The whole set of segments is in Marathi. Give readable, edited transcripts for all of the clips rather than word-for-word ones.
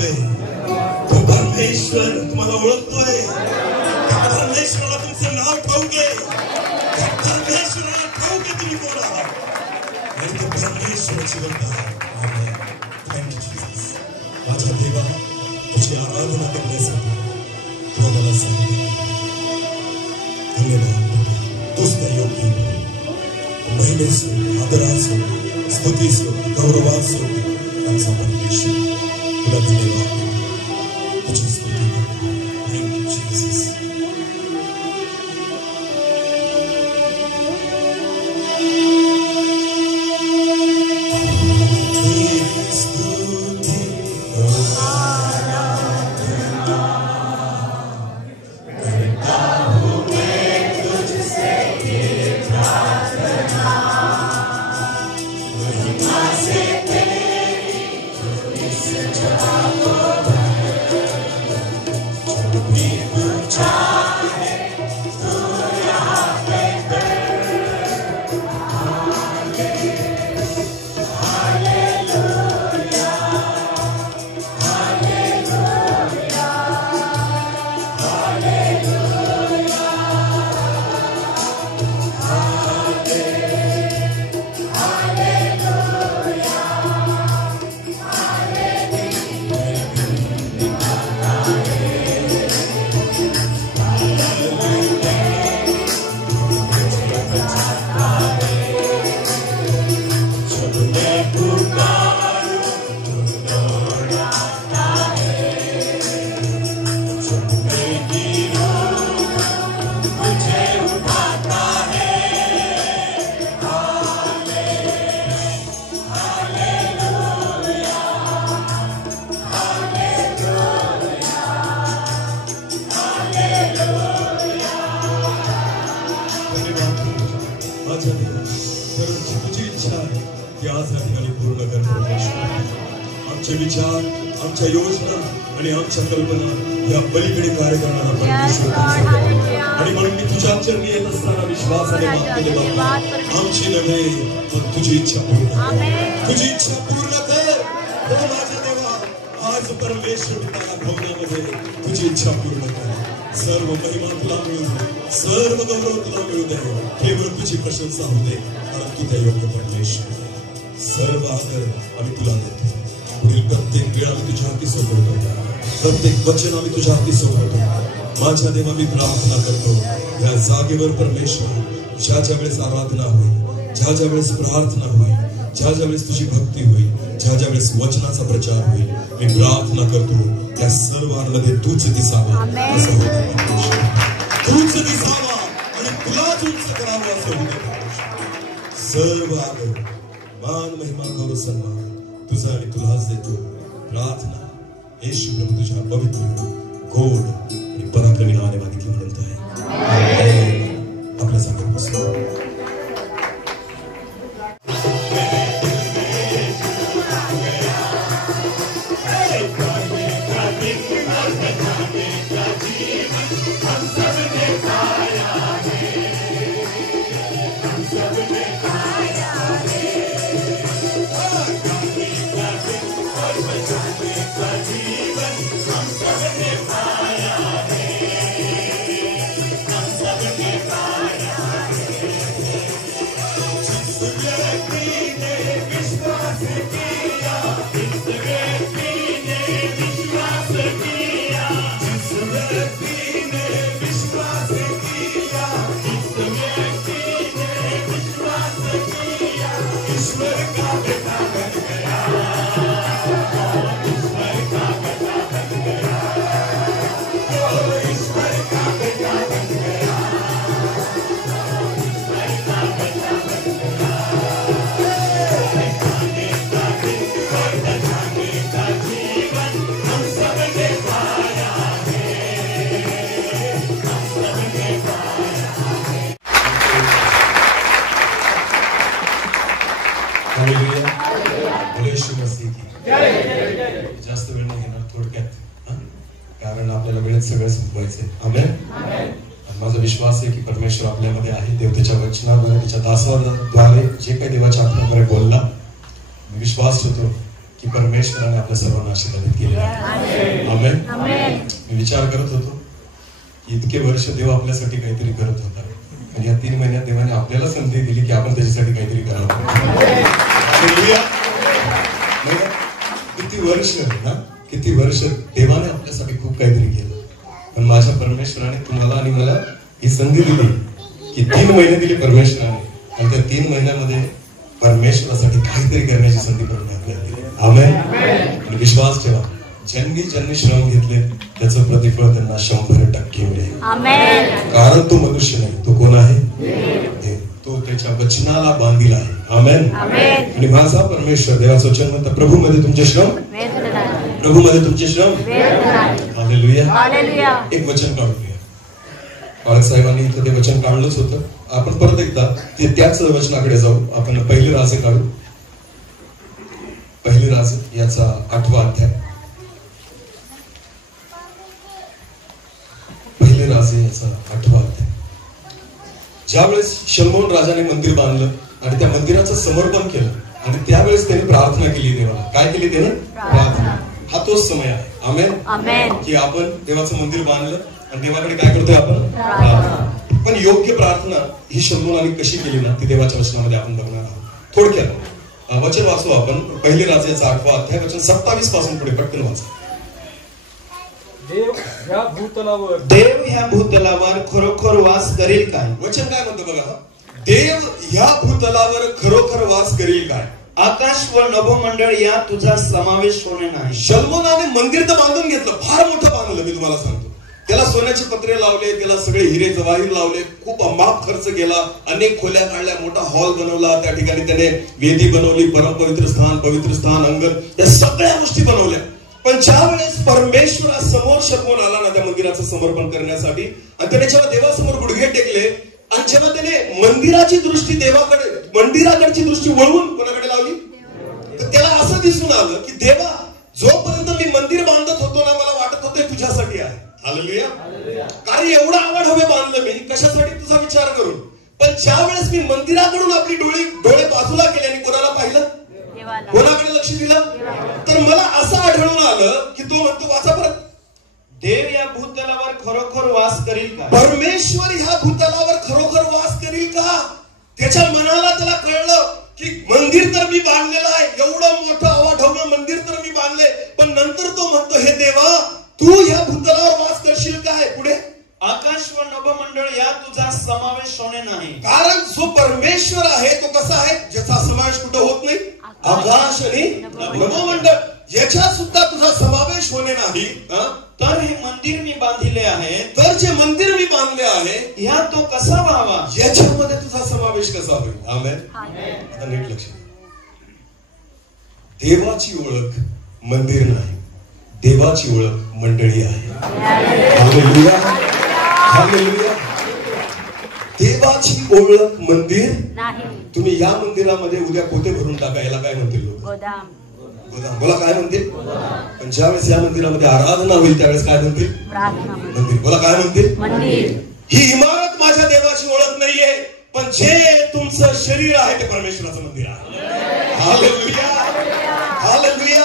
ओळखतोय, तो परमेश्वर तुम्हाला ओळखतोय. परमेश्वराला तुमचं नाव ठाऊक आहे, परमेश्वराला ठाऊक आहे तुम्ही कोण आहात आणि तो परमेश्वर जिवंत आहे. Thank you Jesus. माझ्या देवा, तुझी आराधना करण्यासाठी तू आम्हाला सांगितलं. धन्यवाद. तूच नाही योग्य, महिमेसो, आदरासो, स्तुतीसो, गौरवासो आमचा परमेश्वर. तुला धन्यवाद, तुझी स्तुती. Thank you Jesus. विचार, आमच्या योजना आणि आमच्या कल्पना या पलीकडे कार्य करणारा परमेश्वर. आणि म्हणून मी तुझ्या चरणी येत असताना विश्वासाने मागते बाबा, आमची नव्हे पण तुझी इच्छा पूर्ण कर. तुझी इच्छा पूर्ण कर हो माझ्या देवा. आज परमेश्वर पिता भवनामध्ये तुझी इच्छा पूर्ण कर. सर्व महिमा तुला मिळू दे, सर्व गौरव तुला मिळू दे. केवळ तुझी प्रशंसा होऊ दे, कारण तू त्या योग्य परमेश्वर. सर्व आदर आम्ही तुला देतो. पुढील प्रत्येक वेळ आम्ही तुझ्या हाती सोपवतो, प्रत्येक वचन आम्ही तुझ्या हाती सोपवतो. माझ्या देवा, मी प्रार्थना करतो या जागेवर परमेश्वर, ज्या ज्या वेळेस आराधना होईल, ज्या ज्या वेळेस प्रार्थना होईल, ज्या ज्या वेळेस तुझी भक्ती होईल, ज्या ज्या वेळेस वचनाचा प्रचार होईल, मी प्रार्थना करतो त्या सर्वांमध्ये तूच दिसावा असं होतं. तूच दिसावा आणि तुलाच उंच करावं असं होतं. सर्व आदर, मान, महिमा, गौरव, सन्मान तुझा आणि तुलाच देतो. प्रार्थना येशू प्रभू तुझ्या पवित्र, गोड आणि पराक्रमी नावाने मागितली म्हणत आहे. आपल्या सांगत बसतो. जास्त वेळ नाही घेणार, थोडक्यात, कारण आपल्याला वेळेत सगळं संपवायचंय. आमेन. माझा विश्वास आहे की परमेश्वर आपल्यामध्ये आहे. देव त्याच्या वचनाद्वारे, त्याच्या दासाद्वारे जे काही देवाच्या आत्म्याद्वारे बोलला, मी विश्वास ठेवतो की परमेश्वराने आपल्या सर्वांना आशीर्वादित केले आहे. आमेन. मी विचार करत होतो की इतके वर्ष देव आपल्यासाठी काहीतरी करत होता आणि या 3 महिन्यात देवाने आपल्याला संधी दिली की आपण त्याच्यासाठी काहीतरी करावं. किती वर्ष देवाने आपल्यासाठी खूप काहीतरी केलं. पण माझ्या परमेश्वराने तुम्हाला आणि मला ही संधी दिली की 3 महिने दिले परमेश्वराने आणि त्या 3 महिन्यामध्ये परमेश्वरासाठी काहीतरी करण्याची संधी करून आपल्याला दिली. आमेन. आणि विश्वास ठेवा, ज्यांनी श्रम घेतले त्याचं प्रतिफळ त्यांना 100% मिळेल. कारण तो मनुष्य नाही, तो कोण आहे? तो त्याच्या वचनाला बांधील आहे. आमेन. आणि माझा परमेश्वर देवाचं वचन म्हणतं, प्रभूमध्ये तुमचे श्रम, प्रभूमध्ये तुमचे श्रम. हालेलुया. एक वचन काढूया. बाळक साहेबांनी इथं ते वचन काढलंच होतं. आपण परत एकदा त्याच वचनाकडे जाऊ. आपण पहिले राजे काढू. पहिले राजे याचा 8वा अध्याय. पहिले राजे याचा 8वा अध्याय. ज्यावेळेस शलोमोन राजाने मंदिर बांधलं आणि त्या मंदिराचं समर्पण केलं आणि त्यावेळेस त्याने प्रार्थना केली देवाला. काय केली त्याने? प्रार्थना. हा तोच समय आहे. आमेन. की आपण देवाचं मंदिर बांधलं आणि देवाकडे काय करतोय आपण? प्रार्थना. पण योग्य प्रार्थना ही शलोमोनाने कशी केली ना, ती देवाच्या वचनामध्ये आपण बघणार आहोत. थोडक्यात वचन वाचू आपण. पहिले राजाचा 8वा अध्याय वचन 27 पासून पुढे पटकन वाचा. देव ह्या भूतलावर खरोखर वास करेल काय? वचन काय म्हणतो बघा. देव ह्या भूतलावर खरोखर वास करेल काय? आकाश व नभोमंडळ या तुझा समावेश होणे नाही. शलोमोनाने मंदिर तर बांधून घेतलं, फार मोठं बांधलं. मी तुम्हाला सांगतो, त्याला सोन्याचे पत्रे लावले, त्याला सगळे हिरे जवाहीर लावले, खूप अमाप खर्च केला, अनेक खोल्या काढल्या, मोठा हॉल बनवला, त्या ठिकाणी त्याने वेदी बनवली, परमपवित्र स्थान, पवित्र स्थान, अंगण, या सगळ्या गोष्टी बनवल्या. पण ज्या वेळेस परमेश्वरासमोर शलोमोन आला ना त्या मंदिराचं समर्पण करण्यासाठी आणि त्याने जेव्हा देवासमोर गुडघे टेकले आणि जेव्हा त्याने मंदिराची दृष्टी देवाकडे, मंदिराकडची दृष्टी वळवून कोणाकडे लावली, तर त्याला असं दिसून आलं की देवा, जोपर्यंत मी मंदिर बांधत होतो ना, मला वाटत होतं तुझ्यासाठी आहे. हालेलुया. कारण एवढं आवड हवे बांधलं मी कशासाठी? तुझा विचार करून. पण ज्या वेळेस मी मंदिराकडून आपली डोळे बाजूला केले आणि कोणाला पाहिलं, कोणाकडे लक्ष दिलं, तर मला असं आढळून आलं की तो म्हणतो, वाचा परत. देव या भूतलावर खरोखर वास करील का? परमेश्वर ह्या भूतलावर खरोखर वास करील का? त्याच्या मनाला त्याला कळलं की मंदिर तर मी बांधलेलं आहे, एवढं मोठं अवाढव्य मंदिर तर मी बांधले, पण नंतर तो म्हणतो, हे देवा, तू ह्या भूतलावर वास करशील काय? पुढे आकाश व नभोमंडळ या तुझा समावेश होणे नाही. कारण जो परमेश्वर आहे तो कसा आहे, ज्याचा समावेश कुठं होत नाही? आकाश आणि नभोमंडळ याच्यात सुद्धा तुझा समावेश होणे नाही. तर हे मंदिर मी बांधले आहे, तर जे मंदिर मी बांधले आहे या तो कसा व्हावा, याच्यामध्ये तुझा समावेश कसा होईल? आमेन. आता नीट लक्ष. देवाची ओळख मंदिर नाही, देवाची ओळख मंडळी आहे. हालेलुया. हालेलुया. देवाची ओळख मंदिर नाही. तुम्ही या मंदिरामध्ये उद्या पोते भरून टाका, याला काय म्हणतील लोक? गोदाम. बोला काय म्हणतील? पण ज्यावेळेस या मंदिरामध्ये आराधना होईल त्यावेळेस काय म्हणतील? मंदिर. बोला काय म्हणतील? ही इमारत माझ्या देवाची ओळख नाहीये, पण जे तुमचं शरीर आहे ते परमेश्वराचं मंदिर आहे. हालेलुया. हालेलुया.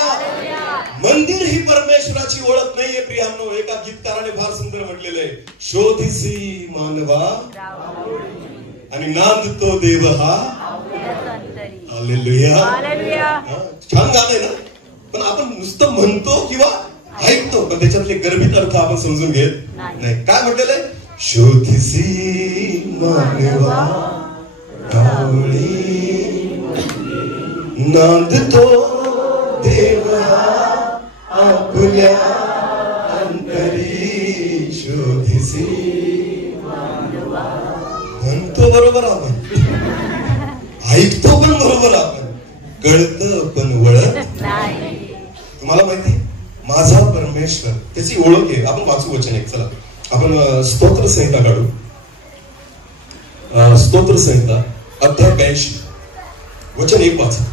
मंदिर ही परमेश्वराची ओळख नाहीये प्रियांनो. एका गीतकाराने फार सुंदर म्हटलेलं आहे, शोधिसी मानवा आणि नांदतो देव हा. हालेलुया. छान गाणं आहे ना, पण आपण नुसतं म्हणतो किंवा ऐकतो, पण त्याच्यातले गर्भित अर्थ आपण समजून घेत नाही. काय म्हटलेलं आहे? शोधिसी मानवा नांदतो देव आपल्या अंतरी. शोधिसी म्हणतो बरोबर आपण, ऐकतो पण बरोबर आपण, कळतं पण वळत नाही. तुम्हाला माहिती माझा परमेश्वर, त्याची ओळख आहे. आपण वाचू वचन एक. चला आपण स्तोत्र संहिता काढू. स्तोत्र संहिता अध्याय 82 वचन 1 वाचा.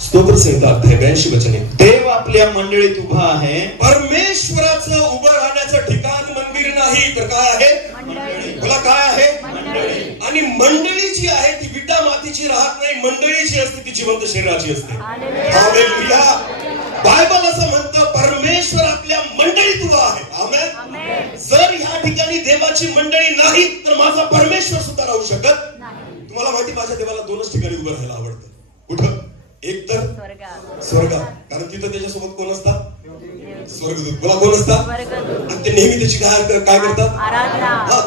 स्तोत्र संहिता अध्याय 82 वचन 1. देव आपल्या मंडळीत उभा आहे. परमेश्वराचं उभं राहण्याचं ठिकाण मंदिर नाही तर काय आहे? मला काय आहे? आणि मंडळी जी आहे ती विटा मातीची राहत नाही, मंडळीची असते ती जिवंत शरीराची असते. हालेलुया. बायबल असं म्हणतं परमेश्वर आपल्या मंडळीत उभा आहे. आमेन. जर ह्या ठिकाणी देवाची मंडळी नाही तर माझा परमेश्वर सुद्धा राहू शकत. तुम्हाला माहिती माझ्या देवाला दोनच ठिकाणी उभं राहायला आवडतं. कुठं? एक तर स्वर्गात, कारण तिथं त्याच्यासोबत कोण असतात? स्वर्गदूत. मला कोण असतात? आणि ते नेहमी त्याची काय करतात?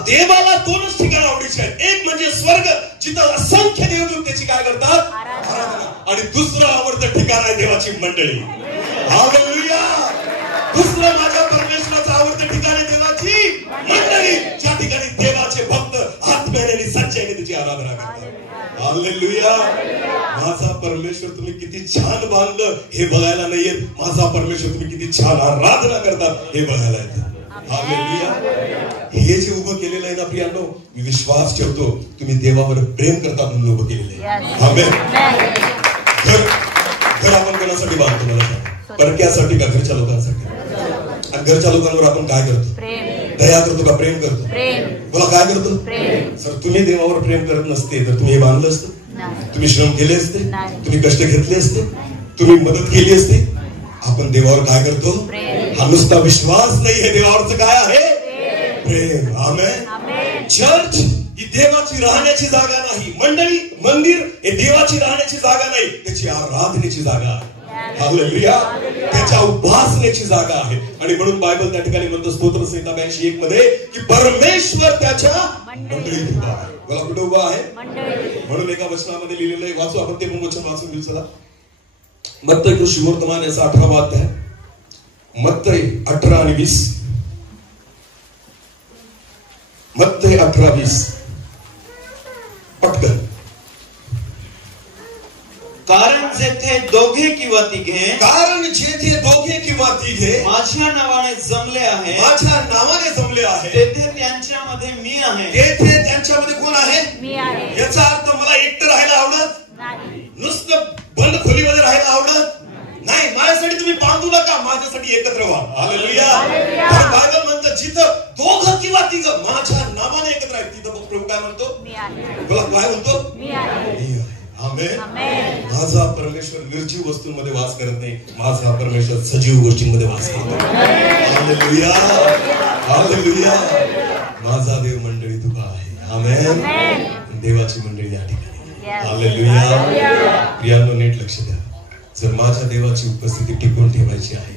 देवाला दोनच ठिकाण आवडीचे आहेत. एक म्हणजे स्वर्ग, जिथं असंख्य देवदूत त्याची काय करतात? आराधना. आणि दुसरं आवडतं ठिकाण आहे देवाची मंडळी. हालेलुया. दुसरं माझ्या परमेश्वराचं आवडतं ठिकाण आहे देवाची मंडळी, ज्या ठिकाणी देवाचे भक्त आत्म्याने आणि सच्चाईने त्याची आराधना करतात. हालेलुया. माझा परमेश्वर तुम्ही किती छान बांधलं हे बघायला नाही येत, माझा परमेश्वर तुम्ही किती छान आराधना करतात हे बघायला येतं. हालेलुया. हे जे उभं केलेलं आहे ना प्रियांनो, मी विश्वास ठेवतो तुम्ही देवावर प्रेम करतात म्हणून उभं केलेलं आहे. आमेन. घर आपण कोणासाठी बांधतो? मला सांग. परक्यासाठी का घरच्या लोकांसाठी? आणि घरच्या लोकांवर आपण काय करतो? दया करतो का प्रेम करतो? मला काय करतो? सर तुम्ही देवावर प्रेम करत नसते तर तुम्ही हे बांधलं असतं? तुम्ही श्रम केले असते? तुम्ही कष्ट घेतले असते? तुम्ही मदत केली असते? आपण देवावर काय करतो? हा नुसता विश्वास नाही, हे देवावरचं काय आहे? प्रेम. आमेन. चर्च ही देवाची राहण्याची जागा नाही, मंडळी मंदिर हे देवाची राहण्याची जागा नाही, त्याची आराधनेची जागा आहे. हालेलुया. त्याच्या उपासनेची जागा आहे. आणि म्हणून बायबल त्या ठिकाणी म्हणतो स्तोत्र संहिता 82:1 मध्ये की परमेश्वर त्याच्या मंडळीत उभा आहे. मला कुठे उभा आहे? म्हणून एका वचनामध्ये लिहिलेलं आहे, वाचू आपण ते पण वचन वाचून घेऊ. चला. मत्तई कृष्णवर्तमान याचा 18वा अध्याय, मत्तई 18 आणि 20. मत्तई 18:20 पटकन. कारण जेथे दोघे किंवा तिघे, कारण जेथे दोघे किंवा तिघे माझ्या नावाने जमले आहे, माझ्या नावाने जमले आहे, तेथे त्यांच्यामध्ये मी आहे. तेथे त्यांच्यामध्ये कोण आहे? मी आहे. याचा अर्थ मला एकटं राहायला आवडत नाही, नुसतं बंद खोलीमध्ये राहायला आवडत नाही. माझ्यासाठी तुम्ही बांधू नका, माझ्यासाठी एकत्र व्हा. हालेलुया. बायबल म्हणतं जिथं दोघं किंवा तिघं माझ्या नावाने एकत्र आहेत तिथं प्रभू काय म्हणतो? मी आहे. बोला काय म्हणतो? मी आहे. आमेन. आमेन. माझा परमेश्वर निर्जीव वस्तूंमध्ये वास करत नाही, माझा परमेश्वर सजीव गोष्टींमध्ये वास करतो. हालेलुया. हालेलुया. माझा देव मंडळीत उभा आहे. आमेन. देवाची मंडळी या ठिकाणी. हालेलुया. प्रियांनो नीट लक्ष द्या. जर माझ्या देवाची उपस्थिती टिकून ठेवायची आहे,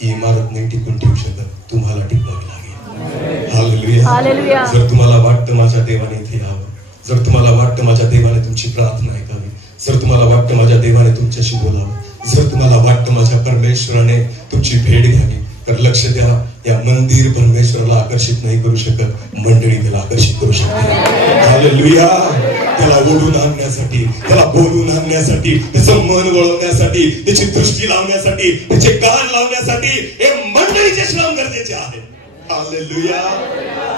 ही इमारत नाही टिकून ठेवू शकत, तुम्हाला टिकवावी लागेल. हालेलुया. जर तुम्हाला वाटतं माझ्या देवाने इथे यावं, जर तुम्हाला वाटतं माझ्या देवाने तुमची प्रार्थना ऐकावी, जर तुम्हाला वाटतं माझ्या देवाने तुमच्याशी बोलावं, जर तुम्हाला वाटतं माझ्या परमेश्वराने तुमची भेट घ्यावी, तर लक्ष द्या, या मंदिर परमेश्वराला आकर्षित नाही करू शकत, मंडळी त्याला आकर्षित करू शकते. हालेलुया. त्याला ओढून आणण्यासाठी, त्याला बोलून आणण्यासाठी, त्याचं मन वळवण्यासाठी, त्याची दृष्टी लावण्यासाठी, त्याचे कान लावण्यासाठी हे मंडळीचे श्रम गरजेचे आहे. हालेलुया.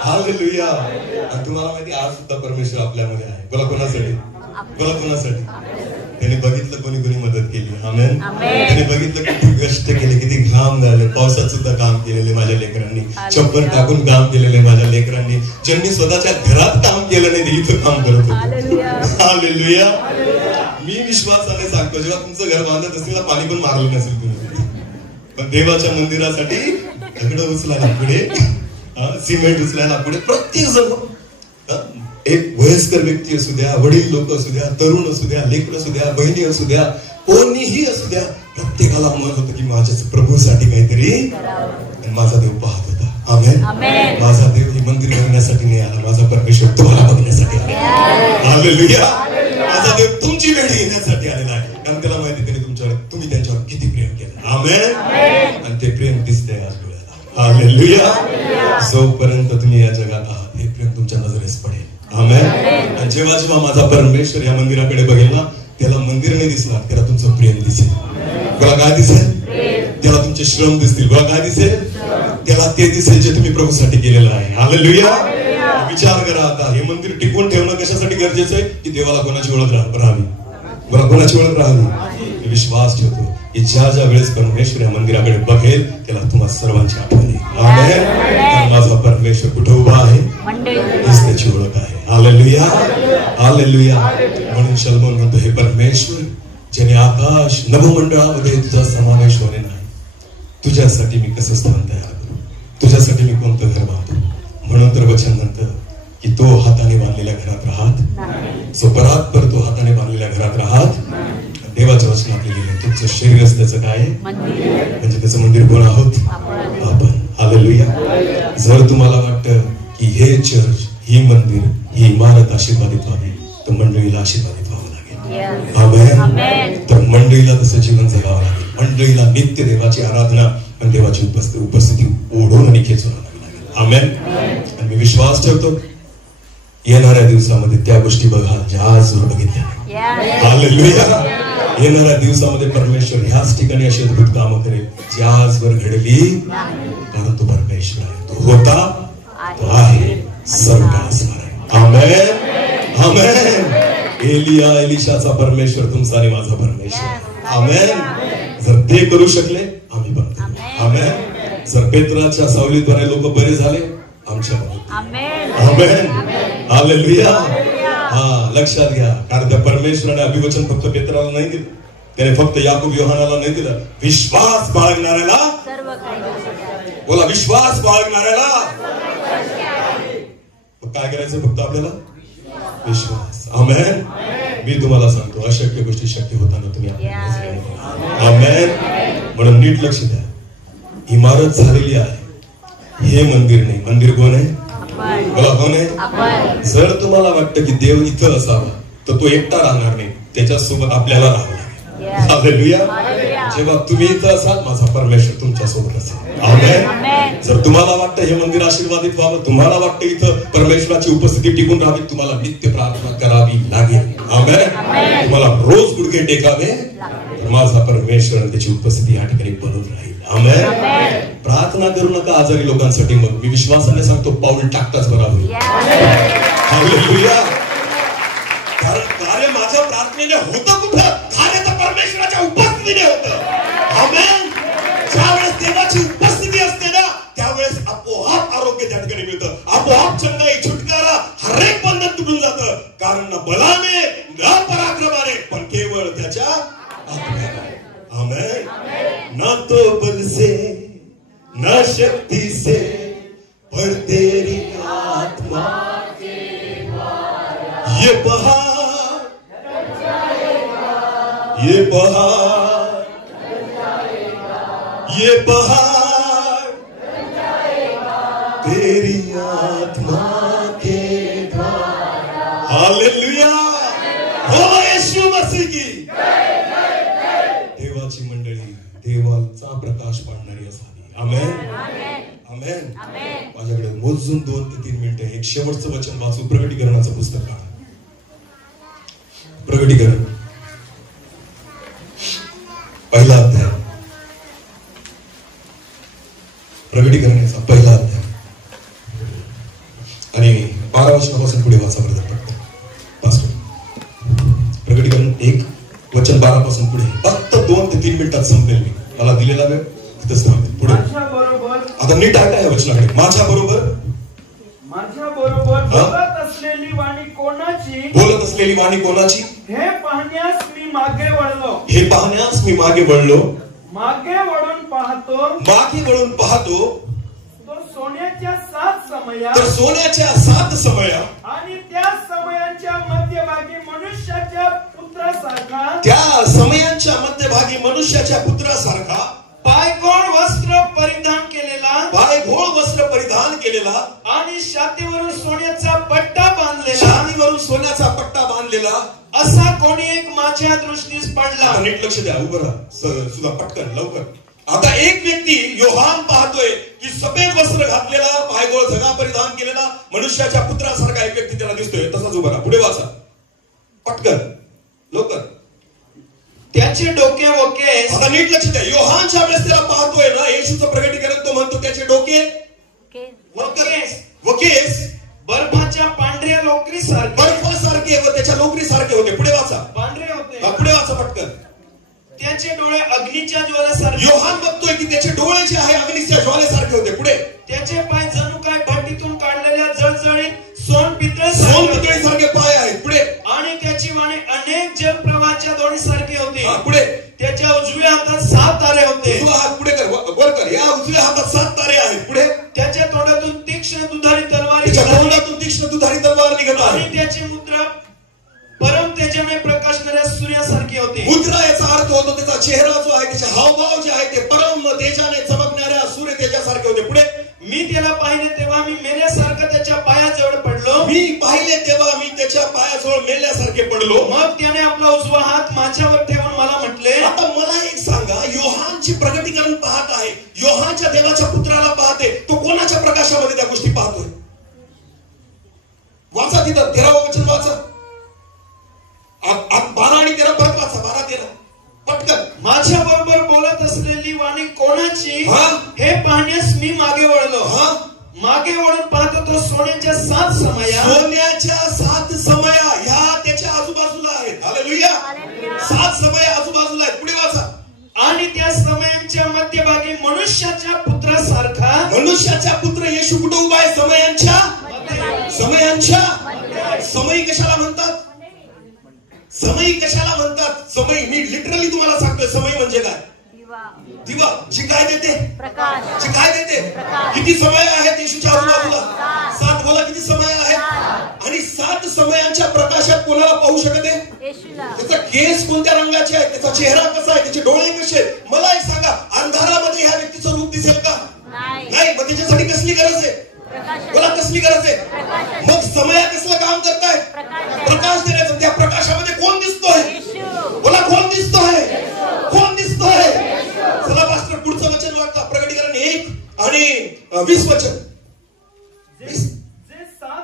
हालेलुया. आणि तुम्हाला माहिती आज सुद्धा परमेश्वर आपल्यामध्ये आहे. बोला कोणासाठी? बोला कोणासाठी? त्याने बघितलं कोणी कोणी मदत केली. आमेन. त्याने बघितलं किती कष्ट केले, किती घाम झाले, पावसात सुद्धा काम केलेले माझ्या लेकरांनी, चप्पल टाकून काम केलेले माझ्या लेकरांनी, ज्यांनी स्वतःच्या घरात काम केलं नाही इथं काम करत होते. हालेलुया. मी विश्वासाने सांगतो, जेव्हा तुमचं घर बांधत असेल पाणी पण मारलं नसेल तुम्ही, पण देवाच्या मंदिरासाठी दगड उचलायला पुढे, सिमेंट उचलायला पुढे प्रत्येक जण, एक वयस्कर व्यक्ती असू द्या, वडील लोक असू द्या, तरुण असू द्या, लेकरं असू द्या, बहिणी असू द्या, कोणीही असू द्या, प्रत्येकाला मन होतं की माझ्या प्रभूसाठी काहीतरी. माझा देव पाहत होता. आमेन. माझा देव हे मंदिर बघण्यासाठी नाही आला, माझा परमेश्वर तुम्हाला बघण्यासाठी आला. हालेलुया. माझा देव तुमची वेळ येण्यासाठी आलेला आहे, कारण त्याला माहिती त्याने तुमच्यावर, तुम्ही त्यांच्यावर किती प्रेम केलं. आमेन. आणि ते प्रेम दिसतंय आज डोळ्याला. हालेलुया. जोपर्यंत तुम्ही या जगात आहात हे प्रेम तुमच्या नजरेस पडेल. आमेन. आणि जेव्हा जेव्हा माझा परमेश्वर या मंदिराकडे बघेल ना, त्याला मंदिर नाही दिसणार, त्याला तुमचं प्रेम दिसेल. बघा काय दिसेल? त्याला तुमचे श्रम दिसतील. बघा काय दिसेल? त्याला ते दिसेल जे तुम्ही प्रभूसाठी केलेलं आहे. हालेलुया. विचार करा आता, हे मंदिर टिकवून ठेवणं कशासाठी गरजेचं आहे? की देवाला कोणाची ओळख राहावी, बरं कोणाची ओळख राहावी. विश्वास ठेवतो की ज्या ज्या वेळेस परमेश्वर या मंदिराकडे बघेल त्याला तुम्हा सर्वांची आठवण येईल. आमेन. तर माझा परमेश्वर कुठे उभा आहे हीच त्याची ओळख आहे. Hallelujah, hallelujah. म्हणून शलोमोन म्हणतो, हे परमेश्वर ज्याने आकाश नभोमंडळामध्ये तुझा समावेश होणे नाही, तुझ्यासाठी मी कसं स्थान तयार करू, तुझ्यासाठी मी कोणतं घर बांधू. म्हणून तर वचन म्हणतं की तो हाताने बांधलेल्या घरात राहत, जो परात्पर तो हाताने बांधलेल्या घरात राहत. देवाच्या वचनात लिहिलेलं आहे, तुमचं शरीरच त्याचं काय आहे, म्हणजे त्याचं मंदिर कोण आहोत आपण. हालेलुया. जर तुम्हाला वाटतं की हे चर्च, ही मंदिर, ही इमारत आशीर्वादित व्हावी, तर मंडळीला आशीर्वादित व्हावं लागेल. आमेन. तर मंडळीला तसं जीवन जगावं लागेल. मंडळीला नित्य देवाची आराधना आणि देवाची उपस्थिती ओढून आणि खेचून आणावी लागेल. आमेन. आणि मी विश्वास ठेवतो येणाऱ्या दिवसामध्ये त्या गोष्टी बघा ज्या आजवर बघितल्या. हालेलुया. येणाऱ्या दिवसामध्ये परमेश्वर ह्याच ठिकाणी अशी अद्भुत कामं करेल जी आजवर घडली, कारण तो परमेश्वर आहे, तो होता, तो आहे, सर्व काळ असणार आहे. आमेन, आमेन. एलिया एलिशाचा परमेश्वर तुमचा आणि माझा परमेश्वर. आमेन. जर ते करू शकले आम्ही पण करू. आमेन. जर पेत्राच्या सावलीद्वारे लोक बरे झाले आमच्या आमेन. हालेलुया. हा, लक्षात घ्या, कारण त्या परमेश्वराने अभिवचन फक्त पेत्राला नाही दिलं, त्याने फक्त याकूब योहानाला नाही दिलं. विश्वास बाळगणाऱ्याला, बोला, विश्वास बाळगणाऱ्याला काय करायचं, फक्त आपल्याला विश्वास. आमेन. मी तुम्हाला सांगतो, अशक्य गोष्टी शक्य होताना तुम्ही आमेन. म्हणून नीट लक्ष द्या, इमारत झालेली आहे, हे मंदिर नाही. मंदिर कोण आहे, बोला, कोण आहे. जर तुम्हाला वाटतं की देव इथं असावा तर तो एकटा राहणार नाही, त्याच्यासोबत आपल्याला राहावं लागेल. हालेलुया. जेव्हा तुम्ही इथं असाल माझा परमेश्वर तुमच्या सोबत असेल. आमेन. जर तुम्हाला वाटतं हे मंदिर आशीर्वादित व्हावं, तुम्हाला वाटतं इथं परमेश्वराची उपस्थिती टिकून राहावी, तुम्हाला नित्य प्रार्थना करावी लागेल. आमेन. तुम्हाला रोज गुडघे टेकावे, तर माझा परमेश्वर त्याची उपस्थिती या ठिकाणी बनून राहील. आमेन. प्रार्थना करू नका आजारी लोकांसाठी, मग मी विश्वासाने सांगतो पाऊल टाकताच बरा होईल. हालेलुया. कारण कार्य माझ्या प्रार्थनेने होतं कुठं, कार्य तर परमेश्वराच्या उपस्थितीने होतं. आमेन. ज्यावेळेस देवाची उपस्थिती असते ना, त्यावेळेस आपोआप आरोग्य त्या ठिकाणी मिळतं, आपोआप चंगाई, छुटकारा, हरेक बंधन तुटून जातं. कारण न बलाने न पराक्रमाने, पण केवळ त्याच्या आत्म्याने. आमेन. ना तो बल से न शक्ति से, पर तेरी आत्मा, ये पहाड़, ये पहाड़, ये पहाड़ तेरी आत्मा के द्वारा. हालेलुया. हो यीशु मसीह की. देवाची मंडळी देवाचा प्रकाश पाडणारी असावी. आमेन, आमेन. माझ्याकडे मोजून 2 ते 3 मिनिटं एक शेवटचं वचन वाचू. प्रगटीकरणाचं पुस्तक काढा. प्रगटीकरण पहिला अध्याय. प्रगटीकरणाचा पहिला अध्याय आणि 12 वचनापासून पुढे वाचा ब्रदर. प्रगटीकरण 1 वचन 12 पासून पुढे. फक्त 2 ते 3 मिनिटात संपेल. मी मला दिलेला वेळ तिथंच थांबेल. पुढे आता नीट ऐका या वचनाकडे. माझ्या बरोबर बोलत असलेली वाणी कोणाची, बोलत असलेली वाणी कोणाची, हे पाहण्यास मी मागे वळलो, हे पाहण्यास मी मागे वळलो, मागे वळून पाहतो, मागे वळून पाहतो, तो सोन्याच्या 7 समया, तर सोन्याच्या 7 समया, आणि त्या समयांच्या मध्यभागी मनुष्याच्या पुत्रासारखा, त्या समयांच्या मध्यभागी मनुष्याच्या पुत्रासारखा, पायघोळ वस्त्र परिधान केलेला, पायघोळ वस्त्र परिधान केलेला, आणि छातीवरून सोन्याचा पट्टा बांधलेला, छातीवरून सोन्याचा पट्टा बांधलेला, असा कोणी एक माझ्या दृष्टीस पडला. नीट लक्ष द्या. उभं राहा सुद्धा पटकन लवकर. आता एक व्यक्ती योहान पाहतोय की सफेद वस्त्र घातलेला, पायघोळ झगा परिधान केलेला, मनुष्याच्या पुत्रासारखा एक व्यक्ती त्याला दिसतोय. तसाच उभा राहा. पुढे वाचा पटकन लवकर. त्याचे डोके व केस, आता नीट लक्ष द्या. योहान ज्या वेळेस त्याला पाहतोय ना, येशूचं प्रगटीकरण तो म्हणतो त्याचे डोके व केस बर्फाच्या पांढऱ्या लोकरी सारखे, बर्फासारखे व त्याच्या लोकरी सारखे होते. पुढे वाचा. पांढरे होते. पुढे वाचा पटकन. त्याचे डोळे अग्नीच्या ज्वालेसारखे. योहान बघतोय की त्याचे डोळे जे आहे अग्नीच्या ज्वालेसारखे होते. पुढे त्याचे पाय जणू काय भट्टीतून काढलेल्या जळजळीत सोनपितळेसारखे पाय आहेत. पुढे आणि त्याची वाणी अनेक जलप्रवाहाच्या दोणीसारखी होती. पुढे त्याच्या उजव्या हातात 7 तारे होते. उजवा हात पुढे कर, वर कर. या उजव्या हातात 7 तारे आहेत. पुढे त्याच्या तोंडातून तीक्ष्ण दुधारी तलवार निघत आहे. आणि त्याची मुद्रा परम तेजाने प्रकाशणाऱ्या सूर्यासारखी होती. मुद्रा याचा अर्थ होतो त्याचा चेहरा जो आहे, त्याचे हावभाव जे आहे ते परम तेजाने चमकणाऱ्या सूर्य तेजासारखे होते. पुढे मी त्याला पाहिले तेव्हा मी मेल्यासारखं त्याच्या पायाजवळ पडलो. मी पाहिले तेव्हा मी त्याच्या पायाजवळ मेल्यासारखे पडलो. मग त्याने आपला उजवा हात माझ्यावर ठेवून मला म्हटले. आता मला एक सांगा, योहानची प्रगटीकरण पाहत आहे, योहानच्या देवाच्या पुत्राला पाहते, तो कोणाच्या प्रकाशामध्ये त्या गोष्टी पाहतोय? वाचा तिथं 13वं वचन वाचा. 12 आणि 13 परत वाचा. 12-13 पटकन. माझ्या बरोबर बोलत असलेली वाणी कोणाची हे पाहण्यास मी मागे वळलो. मागे वळून पाहतो तो सोन्याच्या 7 समया ह्या त्याच्या आजूबाजूला आहेत. हालेलुया. 7 समया आजूबाजूला आहेत. पुढे वाचा. आणि त्या समयांच्या मध्यभागी मनुष्याच्या पुत्रासारखा. मनुष्याचा पुत्र येशू कुठे उभा आहे? समयांच्या. समय कशाला म्हणतात? समय कशाला म्हणतात? समय मी लिटरली तुम्हाला सांगतोय, समय म्हणजे काय? दिवा. जी काय देते? प्रकाश. जी काय देते? किती समय आहेत येशूच्या आजूबाजूला? 7. बोला, किती समय आहेत? आणि 7 समयांच्या प्रकाशात कोणाला पाहू शकते? त्याचा केस कोणत्या रंगाचे आहे, त्याचा चेहरा कसा आहे, त्याचे डोळे कसे आहेत? मला एक सांगा, अंधारामध्ये ह्या व्यक्तीचं रूप दिसेल का? नाही. मग त्याच्यासाठी कसली गरज आहे? बोला, कसली गरज आहे? मग समय कसलं काम करताय? प्रकाश देण्याचं. त्या प्रकाशामध्ये कोण दिसतोय? बोला, कोण दिसतोय? कोण दिसतोय? चला पास्टर, पुढचं वचन वाचा. प्रकटीकरण 1 आणि 20 वचन. जे 7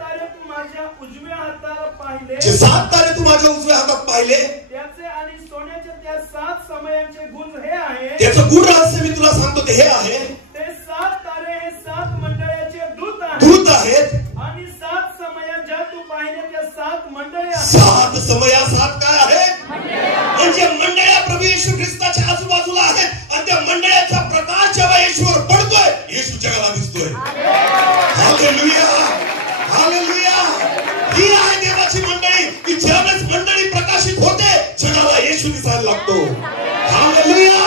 तारे तू माझ्या उजव्या हाताला पाहिले. जे 7 तारे तू माझ्या उजव्या हातात पाहिले, त्याचे आणि सोन्याचे त्या 7 समयांचे गुण हे आहे. त्याचं गुण रहस्य मी तुला सांगतो, ते हे आहे. ते 7 तारे हे 7 मंडळाचे दूत आहेत. आणि 7 समया ज्या तू पाहिले त्या 7 मंडळ्या. 7 समया 7 काय आहेत? म्हणजे मंडळ्या प्रभू येशू ख्रिस्ताच्या आजूबाजूला आहेत. आणि त्या मंडळाचा प्रकाश जेव्हा येशूवर पडतोय, येशू जगाला दिसतोय. हालेलुया. हालेलुया. ही आहे देवाची मंडळी, की ज्यावेळेस मंडळी प्रकाशित होते, जगाला येशू दिसायला लागतो. हालेलुया.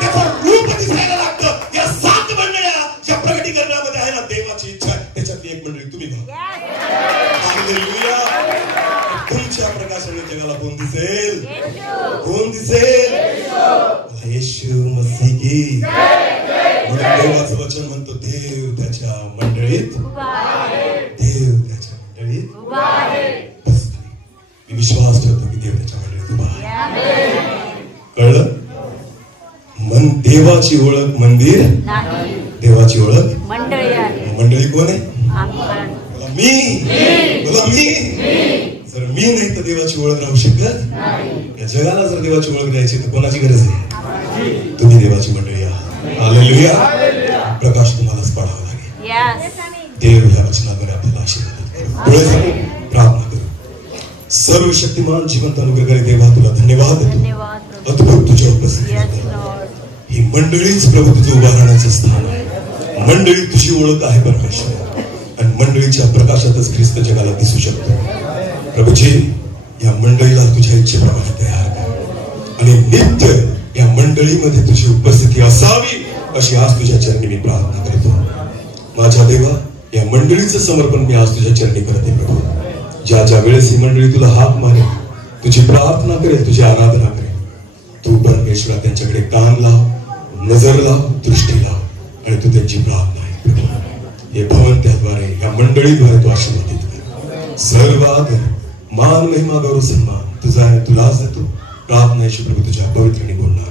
त्याचं रूप दिसायला लागतं. या 7 मंडळ्या ज्या प्रगटीकरणामध्ये आहे ना, देवाची इच्छा आहे त्याच्यातली एक मंडळी तुम्ही बघा. हालेलुया. तुमच्या प्रकाशाने जगाला कोण दिसेल? कोण दिसेल? येशू मसीह की. देवाचं वचन म्हणतो, देव त्याच्या मंडळीत. देव त्याच्या मंडळीत. बस, मी विश्वास ठेवतो की देव त्याच्या मंडळीत उभा आहे. कळलं? देवाची ओळख मंदिर नाही, देवाची ओळख मंडळी आहे. मंडळी कोण आहे? बोला मी. जर मी नाही तर देवाची ओळख राहू शकत नाही. या जगाला जर देवाची ओळख द्यायची तर कोणाची गरज आहे? तुम्ही देवाची मंडळी आहात. हालेलुया. प्रकाश तुम्हालाच पाडावा लागेल. देव या वचनाद्वारे आपल्याला आशीर्वाद करू. प्रार्थना करू. सर्व शक्तिमान जिवंत अनुग्रहकारी देवा, तुला धन्यवाद देतो. अद्भुत तुझ्या उपस्थितीत ही मंडळीच प्रभू तुझं उभा राहण्याचं स्थान आहे. मंडळी तुझी ओळख आहे परमेश्वर, आणि मंडळीच्या प्रकाशातच ख्रिस्त जगाला दिसू शकतो. प्रभूजी, या मंडळीला तुझ्या इच्छेप्रमाणे तयार कर, आणि नित्य या मंडळीमध्ये तुझी उपस्थिती असावी अशी आज तुझ्या चरणी मी प्रार्थना करतो. माझ्या देवा, या मंडळीचं समर्पण मी आज तुझ्या चरणी करते प्रभू. ज्या ज्या वेळेस ही मंडळी तुला हाक मारेल, तुझी प्रार्थना करेल, तुझी आराधना करेल, तू परमेश्वरा त्यांच्याकडे कान लाव, नजर लाव, दृष्टी लाव, आणि तू त्यांची प्रार्थना ऐक. हे भवन त्याद्वारे, या मंडळीद्वारे तू आशीर्वादित कर. सर्व आदर, मान, महिमा, गौरव, सन्मान तुझा आहे, तुलाच देतो. प्रार्थना येशू प्रभू तुझ्या पवित्र आणि गुणनाम.